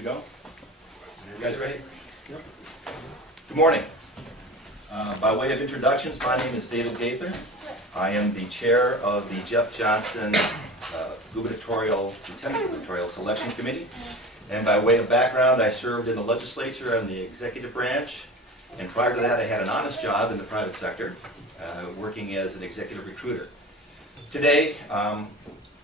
to go? You guys ready? Yep. Good morning. By way of introductions, my name is David Gaither. I am the chair of the Jeff Johnson Lieutenant Gubernatorial Selection Committee. And by way of background, I served in the legislature and the executive branch. And prior to that, I had an honest job in the private sector, working as an executive recruiter. Today,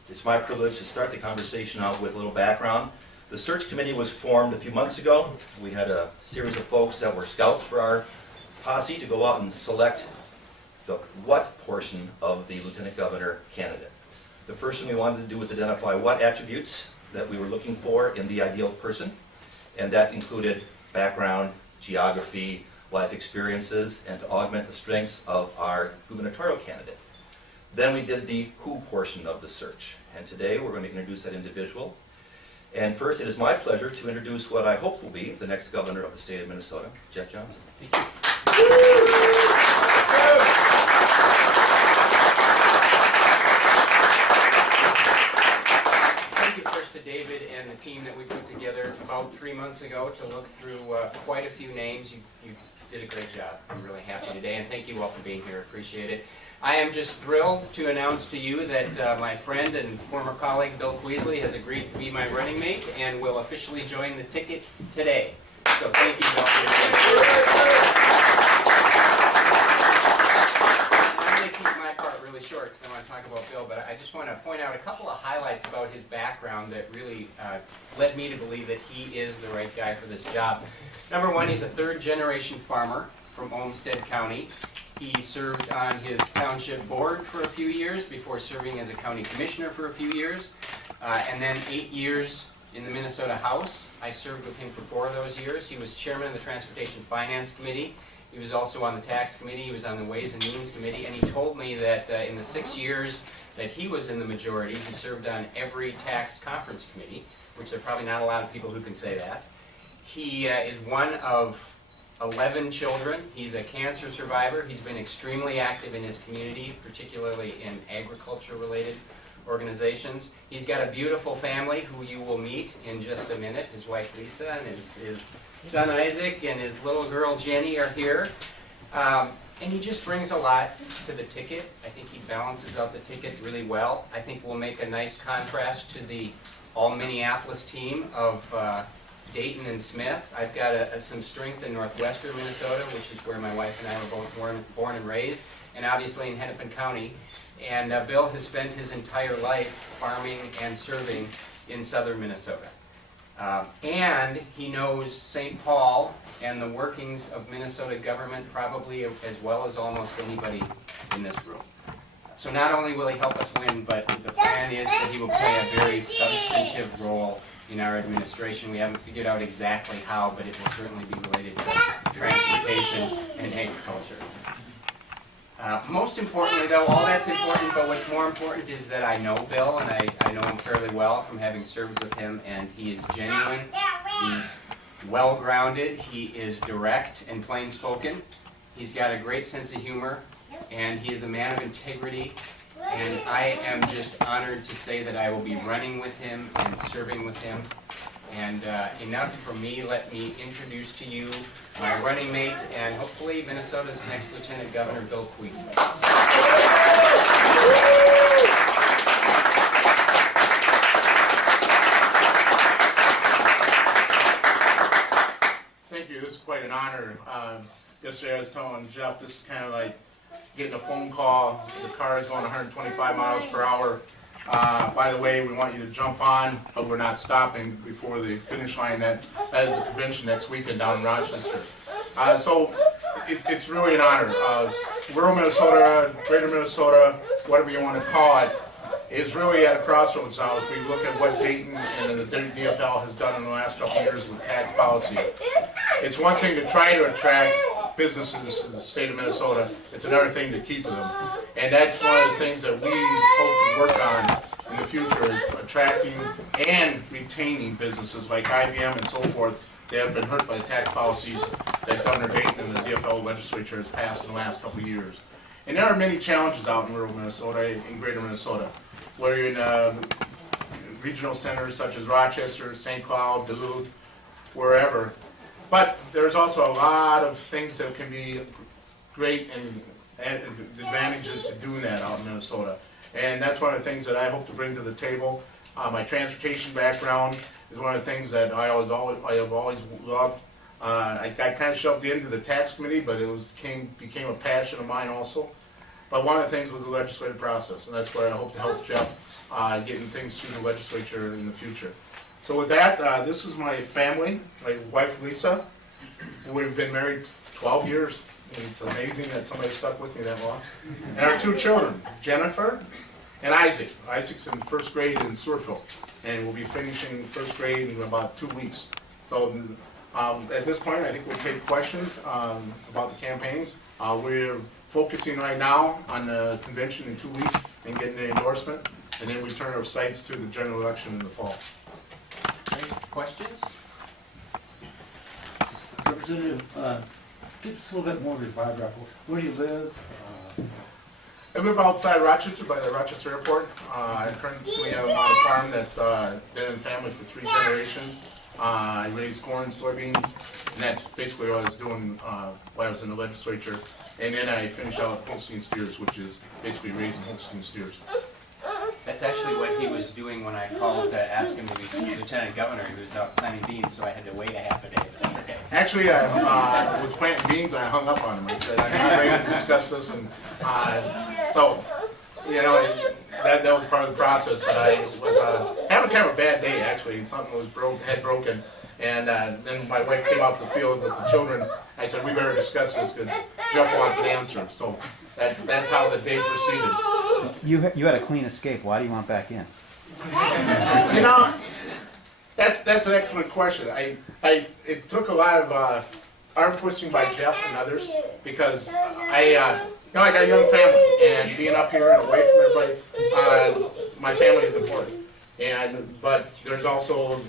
it's my privilege to start the conversation out with a little background. The search committee was formed a few months ago. We had a series of folks that were scouts for our posse to go out and select the what portion of the lieutenant governor candidate. The first thing we wanted to do was identify what attributes that we were looking for in the ideal person, and that included background, geography, life experiences, and to augment the strengths of our gubernatorial candidate. Then we did the who portion of the search, and today we're going to introduce that individual. And first, it is my pleasure to introduce what I hope will be the next governor of the state of Minnesota, Jeff Johnson. Thank you. Thank you first to David and the team that we put together about 3 months ago to look through quite a few names. You did a great job. I'm really happy today, and thank you all for being here. Appreciate it. I am just thrilled to announce to you that my friend and former colleague Bill Kuisle has agreed to be my running mate and will officially join the ticket today. So thank you, Bill. I'm going to keep my part really short because I want to talk about Bill, but I just want to point out a couple of highlights about his background that really led me to believe that he is the right guy for this job. Number one, he's a third-generation farmer from Olmsted County. He served on his township board for a few years before serving as a county commissioner for a few years, and then 8 years in the Minnesota House. I served with him for 4 of those years. He was chairman of the Transportation Finance Committee. He was also on the Tax Committee. He was on the Ways and Means Committee, and he told me that in the 6 years that he was in the majority, he served on every tax conference committee, which there are probably not a lot of people who can say that. He is one of 11 children. He's a cancer survivor. He's been extremely active in his community, particularly in agriculture-related organizations. He's got a beautiful family who you will meet in just a minute. His wife Lisa and his son Isaac and his little girl Jenny are here. And he just brings a lot to the ticket. I think he balances out the ticket really well. I think we'll make a nice contrast to the all-Minneapolis team of Dayton and Smith. I've got some strength in northwestern Minnesota, which is where my wife and I were both born and raised, and obviously in Hennepin County. And Bill has spent his entire life farming and serving in southern Minnesota. And he knows St. Paul and the workings of Minnesota government probably as well as almost anybody in this room. So not only will he help us win, but the plan is that he will play a very substantive role in our administration. We haven't figured out exactly how, but it will certainly be related to transportation and agriculture. Most importantly, though, all that's important, but what's more important is that I know Bill, and I know him fairly well from having served with him, and he is genuine, he's well-grounded, he is direct and plain-spoken, he's got a great sense of humor, and he is a man of integrity. And I am just honored to say that I will be running with him and serving with him. And enough from me, let me introduce to you my running mate and hopefully Minnesota's next Lieutenant Governor, Bill Kuisle. Thank you. This is quite an honor. Yesterday I was telling Jeff, this is kind of like getting a phone call, the car is going 125 miles per hour. By the way, we want you to jump on, but we're not stopping before the finish line. That is the convention next weekend down in Rochester. So it's really an honor. Rural Minnesota, Greater Minnesota, whatever you want to call it, is really at a crossroads now as we look at what Dayton and the DFL has done in the last couple of years with tax policy. It's one thing to try to attract businesses to the state of Minnesota. It's another thing to keep them. And that's one of the things that we hope to work on in the future, is attracting and retaining businesses like IBM and so forth that have been hurt by the tax policies that Governor Dayton and the DFL legislature has passed in the last couple of years. And there are many challenges out in rural Minnesota, in greater Minnesota, where you're in regional centers such as Rochester, St. Cloud, Duluth, wherever. But there's also a lot of things that can be great and advantages to doing that out in Minnesota. And that's one of the things that I hope to bring to the table. My transportation background is one of the things that I have always loved. I kind of shoved into the tax committee, but it became a passion of mine also. But one of the things was the legislative process, and that's where I hope to help Jeff getting things through the legislature in the future. So with that, this is my family, my wife Lisa. We've been married 12 years. And it's amazing that somebody stuck with me that long. And our 2 children, Jennifer and Isaac. Isaac's in first grade in Sewerville, and will be finishing first grade in about 2 weeks. So at this point, I think we'll take questions about the campaign. We're focusing right now on the convention in 2 weeks and getting the endorsement, and then we turn our sights to the general election in the fall. Great. Questions? Representative, give us a little bit more of your biography. Where do you live? I live outside Rochester by the Rochester Airport. I currently have on a farm that's been in the family for 3 generations. I raise corn, soybeans, and that's basically what I was doing while I was in the legislature. And then I finished out Holstein steers, which is basically raising Holstein steers. That's actually what he was doing when I called to ask him to be lieutenant governor. He was out planting beans, so I had to wait a half a day, but that's okay. Actually, I was planting beans and I hung up on him. I said, I'm not ready to discuss this. And so, you know, that was part of the process. But I was having kind of a bad day, actually. Something was had broken. And then my wife came out to the field with the children. I said, we better discuss this because Jeff wants an answer. So that's how the day proceeded. You had a clean escape. Why do you want back in? You know, that's an excellent question. It took a lot of arm twisting by Jeff and others because I got a young family, and being up here and away from everybody, my family is important. But there's also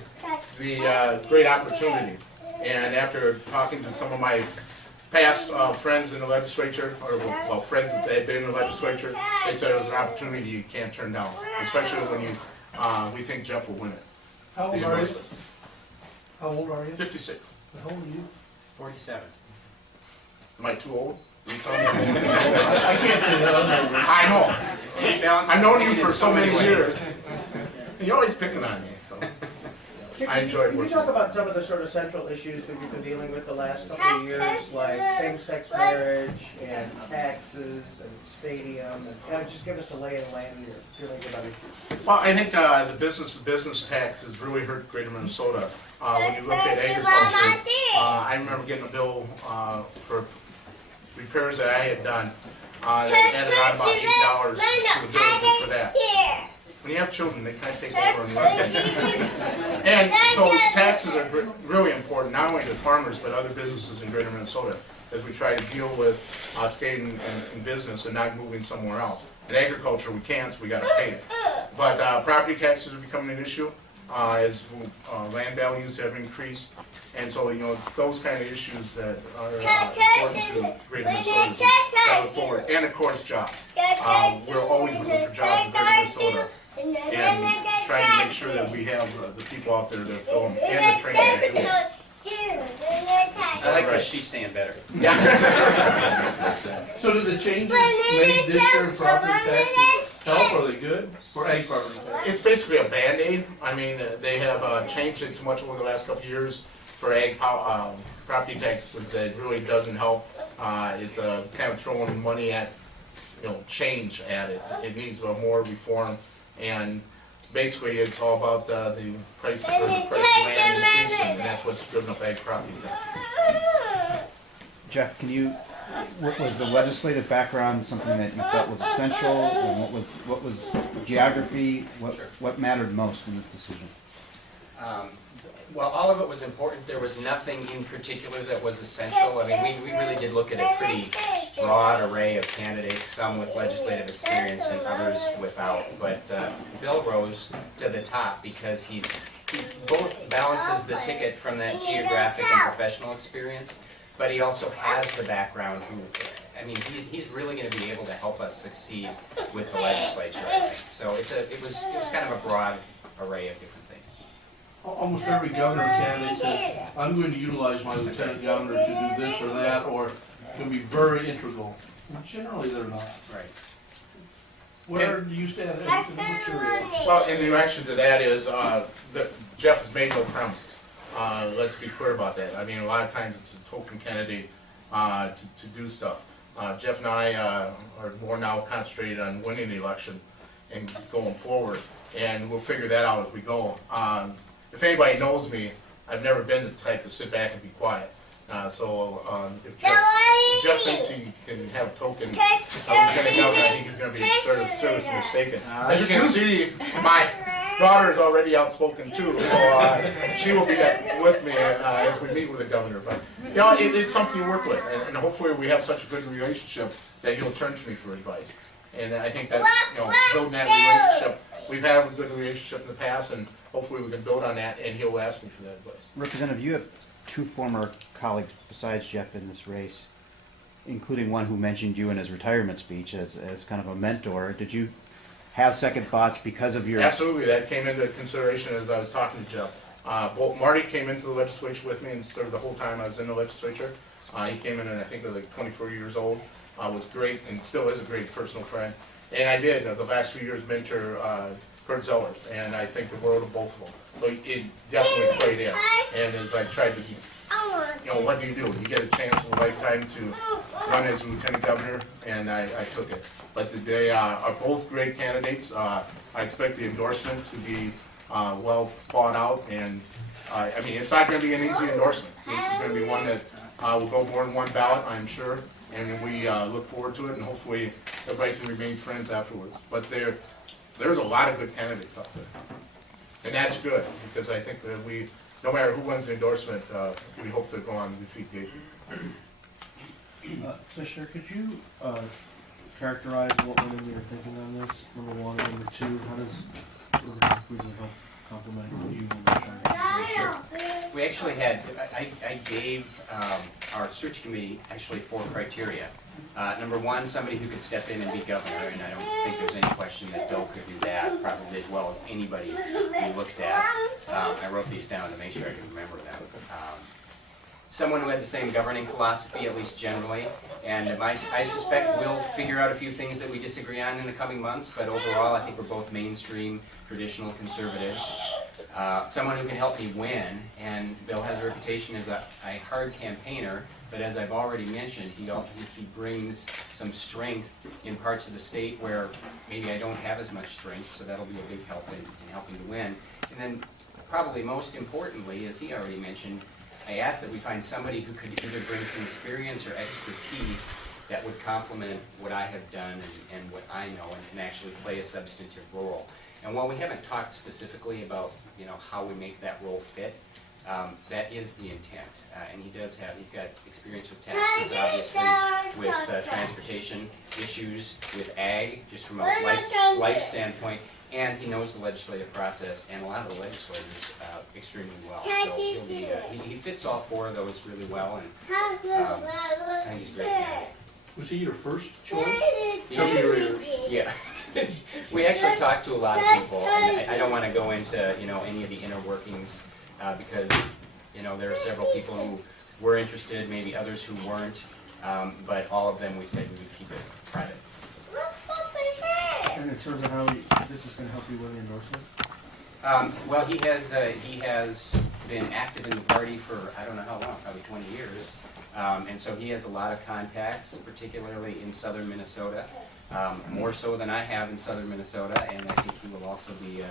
the great opportunity. And after talking to some of my past friends in the legislature, or well, friends that had been in the legislature, they said it was an opportunity you can't turn down, especially when we think Jeff will win it. How old are you? How old are you? 56. How old are you? 47. Am I too old? I can't say that. I know. I've known you for so many years. You're always picking on me, so I enjoy Can you working. talk about some of the sort of central issues that you've been dealing with the last couple of years, like same-sex marriage and taxes and stadium, and just give us a lay of the land and your feelings about issues. Well, I think the business tax has really hurt Greater Minnesota. When you look at agriculture, I remember getting a bill for repairs that I had done that added on about $8 to the bill just for that. When you have children, they kind of take over and run. And so taxes are really important, not only to farmers, but other businesses in Greater Minnesota, as we try to deal with staying in business and not moving somewhere else. In agriculture, we can't, so we got to pay it. But property taxes are becoming an issue as land values have increased. And so, you know, it's those kind of issues that are important to Greater Minnesota going forward. And of course, jobs. We're always looking for jobs in Greater Minnesota, and trying to make sure that we have the people out there that fill them and the training to do it. I like what she's saying better. So do the changes made this year in property taxes help? Are they good for ag property taxes? It's basically a Band-Aid. I mean, they have changed it so much over the last couple of years for ag property taxes that it really doesn't help. It's kind of throwing money at, you know, change at it. It needs more reform, and basically it's all about the price of land increasing, and that's what's driven up ag property taxes. Jeff, was the legislative background something that you felt was essential? And what was geography? What mattered most in this decision? Well, all of it was important. There was nothing in particular that was essential. I mean, we really did look at a pretty broad array of candidates, some with legislative experience and others without. But Bill rose to the top because he both balances the ticket from that geographic and professional experience, but he also has the background I mean, he's really going to be able to help us succeed with the legislature, I think. So it was kind of a broad array of different things. almost every governor candidate says, I'm going to utilize my lieutenant governor to do this or that, or can be very integral. And generally, they're not. Right. Where do you stand? What's your reaction? Well, and the reaction to that is that Jeff has made no promises. Let's be clear about that. I mean, a lot of times it's a token candidate to do stuff. Jeff and I are more now concentrated on winning the election and going forward, and we'll figure that out as we go. If anybody knows me, I've never been the type to sit back and be quiet. If Jeff thinks he can have a token lieutenant governor, I think he's going to be seriously mistaken. As you can see, my daughter is already outspoken too, so she will be with me as we meet with the governor. But you know, it's something to work with, and hopefully we have such a good relationship that he'll turn to me for advice. And I think that's, you know, building that relationship. We've had a good relationship in the past, and hopefully we can build on that, and he'll ask me for that advice. Representative, you have two former colleagues besides Jeff in this race, including one who mentioned you in his retirement speech as kind of a mentor. Did you have second thoughts because of your... Absolutely, that came into consideration as I was talking to Jeff. Marty came into the legislature with me and served the whole time I was in the legislature. He came in, and I think he was like 24 years old. Was great and still is a great personal friend. And I did, the last few years, mentor Kurt Zellers, and I think the world of both of them. So it definitely played in. And as I tried to, you know, what do? You get a chance in a lifetime to run as lieutenant governor, and I took it. But they are both great candidates. I expect the endorsement to be well thought out, and I mean, it's not going to be an easy endorsement. This is going to be one that will go more than one ballot, I'm sure, and we look forward to it, and hopefully everybody can remain friends afterwards. But there's a lot of good candidates out there, and that's good, because I think that no matter who wins the endorsement, we hope to go on and defeat Gaten. Commissioner, could you characterize what went into your thinking on this, number one, and number two, how does Representative Kuisle help complement you when you're trying to do this? We actually had, I gave our search committee actually 4 criteria. Number one, somebody who could step in and be governor, and I don't think there's any question that Bill could do that probably as well as anybody we looked at. I wrote these down to make sure I could remember them. Someone who had the same governing philosophy, at least generally, and I suspect we'll figure out a few things that we disagree on in the coming months, but overall I think we're both mainstream, traditional conservatives. Someone who can help me win, and Bill has a reputation as a hard campaigner, but as I've already mentioned, he brings some strength in parts of the state where maybe I don't have as much strength, so that'll be a big help in helping to win. And then probably most importantly, as he already mentioned, I asked that we find somebody who could either bring some experience or expertise that would complement what I have done and what I know, and can actually play a substantive role. And while we haven't talked specifically about, you know, how we make that role fit, that is the intent. And he's got experience with taxes, obviously, with transportation issues, with ag, just from a life standpoint, and he knows the legislative process and a lot of the legislators extremely well. So he fits all 4 of those really well, and I think he's a great candidate. Was he your first choice? Yeah. We actually talked to a lot of people, and I don't want to go into, you know, any of the inner workings because, you know, there are several people who were interested, maybe others who weren't, but all of them we said we would keep it private. And in terms of how this is going to help you win the endorsement? Well, he has been active in the party for I don't know how long, probably 20 years. And so he has a lot of contacts, particularly in southern Minnesota, more so than I have in southern Minnesota, and I think he will also be,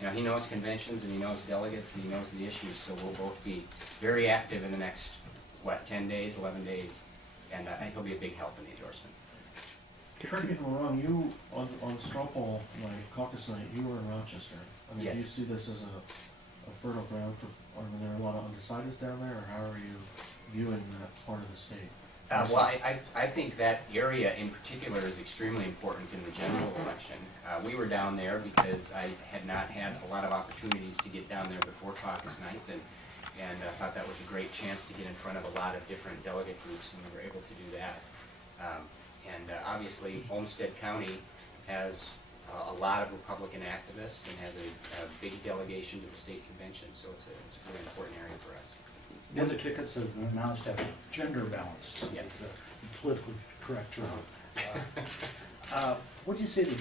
you know, he knows conventions and he knows delegates and he knows the issues, so we'll both be very active in the next, 10 days, 11 days, and I think he'll be a big help in the endorsement. Correct me if I'm wrong, you, on straw poll night, caucus night, you were in Rochester. I mean, Yes. do you see this as a fertile ground for, are there a lot of undecideds down there, or how are you viewing that part of the state? Well, I think that area in particular is extremely important in the general election. We were down there because I had not had a lot of opportunities to get down there before caucus night, and I thought that was a great chance to get in front of a lot of different delegate groups, and we were able to do that. Obviously, Olmsted County has a lot of Republican activists and has a big delegation to the state convention, so it's a really important area for us. The other tickets have been announced to have gender balance. Yes. It's a politically correct term. What do you say to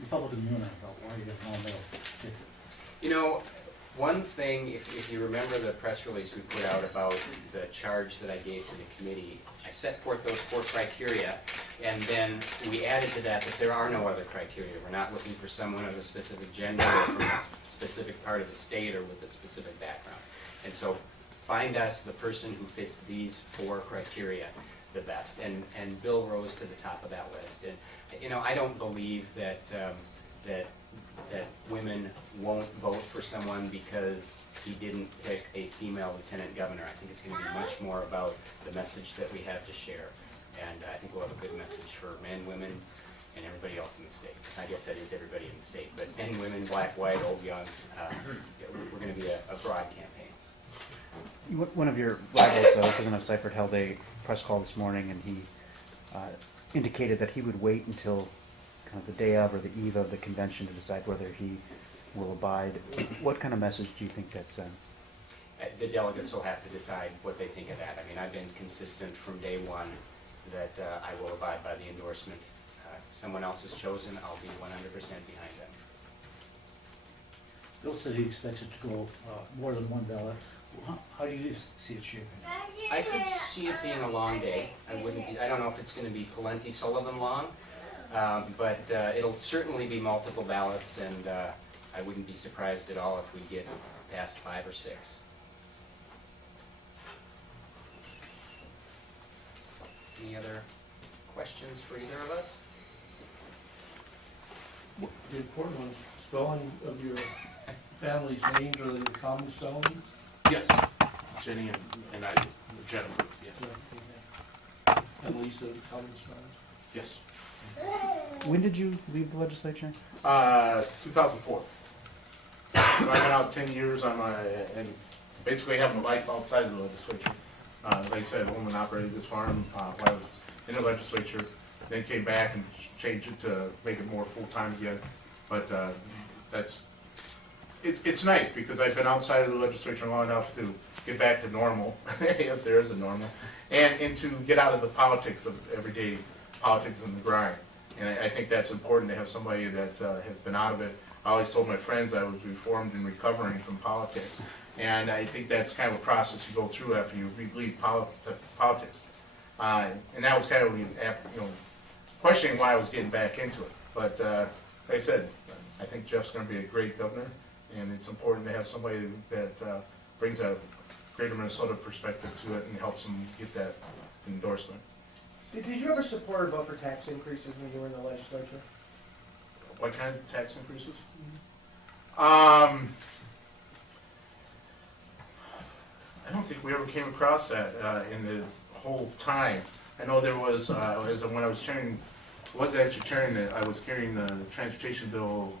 Republican Union about why you get an all-male ticket? You know, one thing, if you remember the press release we put out about the charge that I gave to the committee, I set forth those 4 criteria, and then we added to that there are no other criteria. We're not looking for someone of a specific gender or from a specific part of the state or with a specific background. And so find us the person who fits these 4 criteria the best. And Bill rose to the top of that list. And, you know, I don't believe that that women won't vote for someone because he didn't pick a female lieutenant governor. I think it's going to be much more about the message that we have to share. And I think we'll have a good message for men, women, and everybody else in the state. I guess that is everybody in the state. But men, women, black, white, old, young, we're going to be a broad campaign. One of your rivals, Representative Seifert, held a press call this morning, and he indicated that he would wait until kind of the day of or the eve of the convention to decide whether he will abide. What kind of message do you think that sends? The delegates will have to decide what they think of that. I mean, I've been consistent from day one that I will abide by the endorsement. If someone else is chosen, I'll be 100% behind them. Bill said he expects it to go more than one ballot. How do you see it shaping? I could see it being a long day. I don't know if it's going to be Palenti-Sullivan long, but it'll certainly be multiple ballots, and I wouldn't be surprised at all if we get past 5 or 6. Any other questions for either of us? The important spelling of your family's names, are they the common spellings? Yes, Jenny and I, Jennifer, yes. And Lisa, the common spellings? Yes. When did you leave the legislature? 2004. So I've been out 10 years on my, and basically having a life outside of the legislature. Like I said, a woman operated this farm while I was in the legislature, then came back and changed it to make it more full-time again. But it's nice because I've been outside of the legislature long enough to get back to normal, if there is a normal, and to get out of the politics of everyday politics and the grind. And I think that's important to have somebody that has been out of it. I always told my friends I was reformed and recovering from politics. And I think that's kind of a process you go through after you leave politics. And that was kind of, questioning why I was getting back into it. But like I said, I think Jeff's going to be a great governor, and it's important to have somebody that brings a greater Minnesota perspective to it and helps them get that endorsement. Did you ever support or vote for tax increases when you were in the legislature? What kind of tax increases? I don't think we ever came across that in the whole time. I know there was, when I was chairing, I was carrying the transportation bill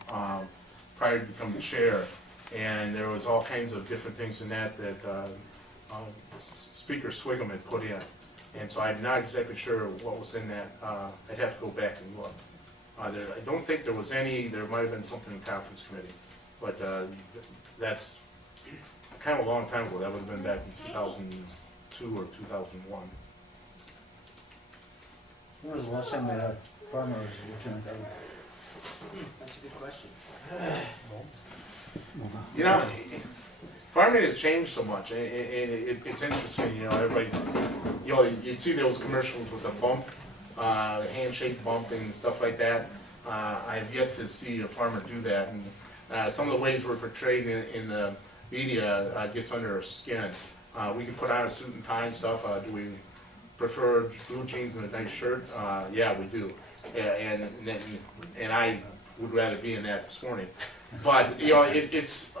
prior to becoming chair, and there was all kinds of different things in that Speaker Swigum had put in. And so I'm not exactly sure what was in that. I'd have to go back and look. I don't think there was any. There might have been something in the conference committee, but that's kind of a long time ago. That would have been back in 2002 or 2001. When was the last time we had a farmer as a lieutenant governor? That's a good question. You know, farming has changed so much. It's interesting. Everybody, you see those commercials with a bump, handshake bump and stuff like that. I have yet to see a farmer do that, and some of the ways we're portrayed in the media gets under our skin. We can put on a suit and tie and stuff. Do we prefer blue jeans and a nice shirt? Yeah, we do. And I would rather be in that this morning. But it's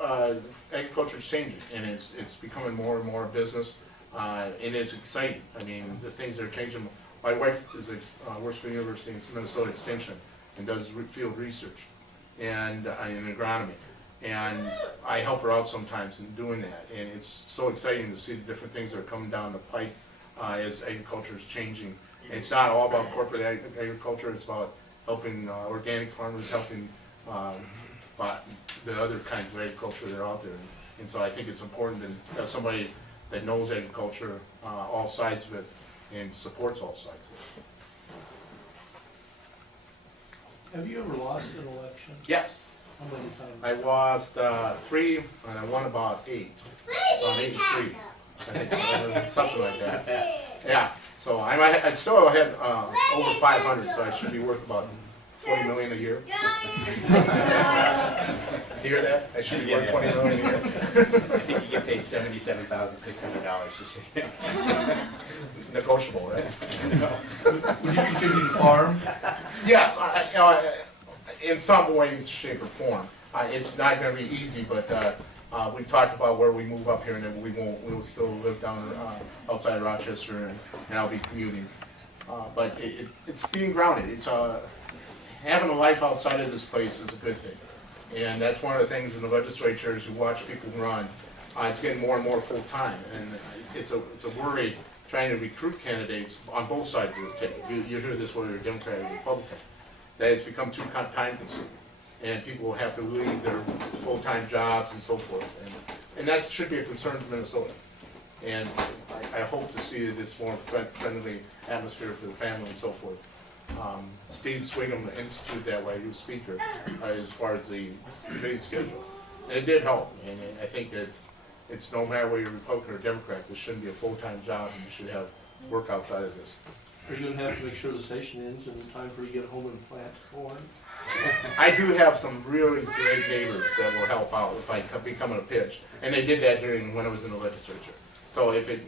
agriculture's changing, and it's becoming more and more a business. It is exciting. I mean, the things that are changing. My wife works for the University of Minnesota Extension and does field research and in agronomy. And I help her out sometimes in doing that. And it's so exciting to see the different things that are coming down the pipe as agriculture is changing. And it's not all about corporate agriculture. It's about helping organic farmers, helping the other kinds of agriculture that are out there. And so I think it's important to have somebody that knows agriculture, all sides of it, and supports all sides of it. Have you ever lost an election? Yes, How many times? I lost 3, and I won about 8. About 8 and 3. I think, something like that. Yeah, so I still had over 500, so I should be worth about 40 million a year. You hear that? I should be worth 20 million a year. I think you get paid $77,600 to see it. Negotiable, right? Would you continue to farm? Yes, in some ways, shape, or form. It's not going to be easy, but we've talked about where we move up here, and then we will still live down outside of Rochester, and I'll be commuting. But it's being grounded. It's having a life outside of this place is a good thing, and that's one of the things in the legislature as you watch people run. It's getting more and more full time, and it's a worry trying to recruit candidates on both sides of the ticket. You hear this whether you're Democrat or Republican. That it's become too time consuming, and people will have to leave their full-time jobs and so forth, and that should be a concern for Minnesota. And I hope to see this more friendly atmosphere for the family and so forth. Steve Swingham instituted that while he was speaker, as far as the committee schedule, and it did help. And I think it's no matter whether you're Republican or Democrat, this shouldn't be a full-time job, and you should have work outside of this. Are you gonna have to make sure the station ends in time for you to get home and plant corn? I do have some really great neighbors that will help out if I become in a pinch, and they did that when I was in the legislature. So if it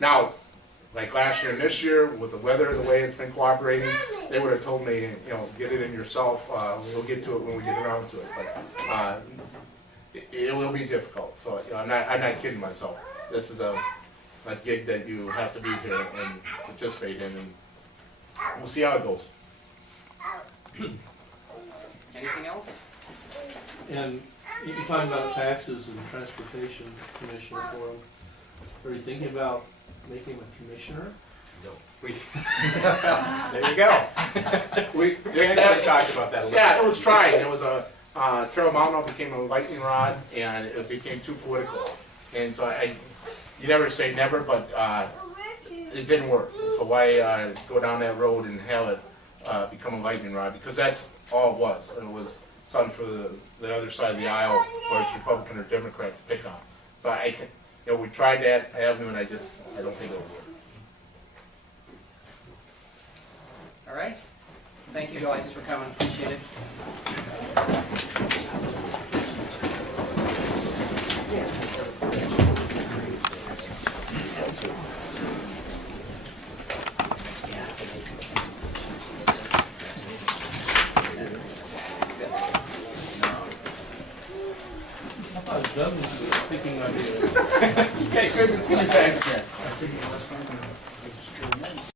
now, like last year and this year, with the weather the way it's been cooperating, they would have told me, get it in yourself. We'll get to it when we get around to it. But it will be difficult. So I'm not kidding myself. This is a gig that you have to be here and participate in, and we'll see how it goes. Anything else? And you talking about taxes and transportation commissioner for them. Are you thinking about making him a commissioner? There you go. We actually talked about that a little Yeah, bit. it was tried. It was Carol Mountain became a lightning rod, and it became too political. And so you never say never, but it didn't work. So why go down that road and have it become a lightning rod? Because that's all it was. It was something for the other side of the aisle, whether it's Republican or Democrat, to pick on. So I think, we tried that avenue, and I don't think it'll work. All right. Thank you guys for coming. Appreciate it. I thought Doug was picking on you. Okay, good to see you guys.